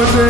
happening.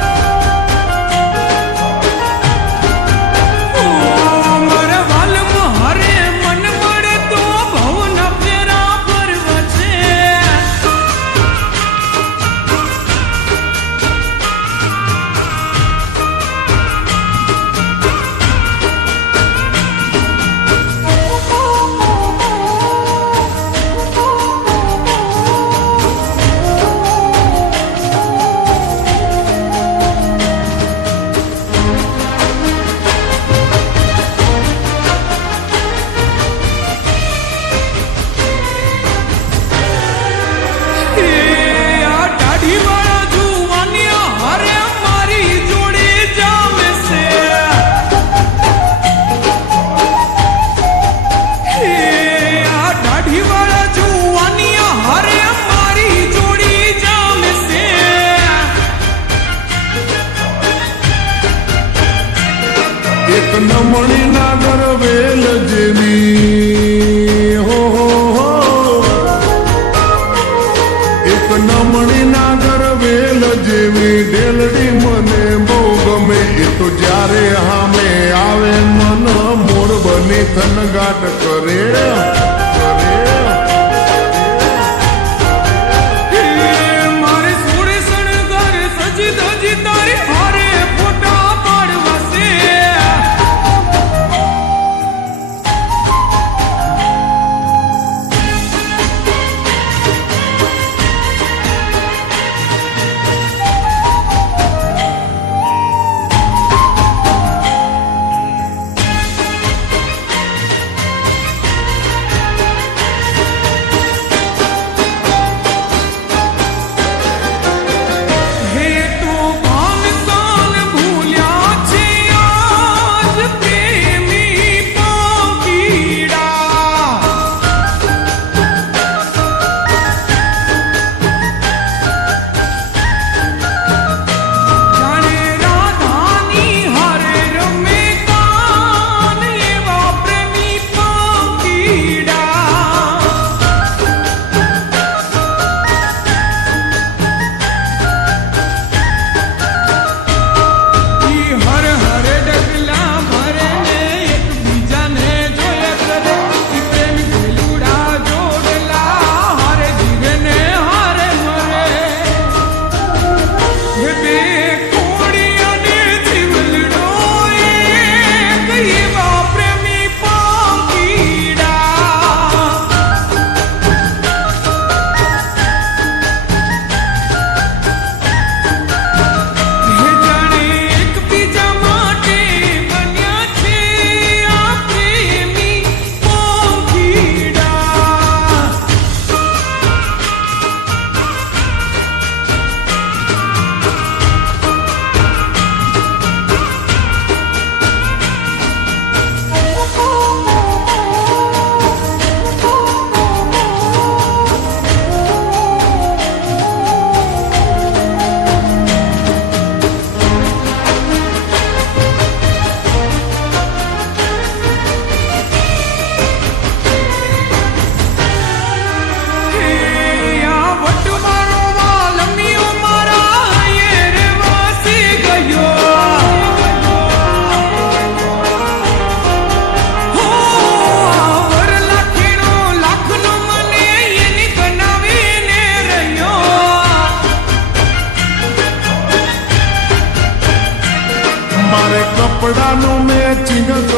એક નમણી નાગર વેલ જેવી. હો હો એક નમણી નાગર વેલ જેવી. ડેલડી મને બહુ ગમે. એ તો જ્યારે હામે આવે મન, મોર બની થનગાટ કરે.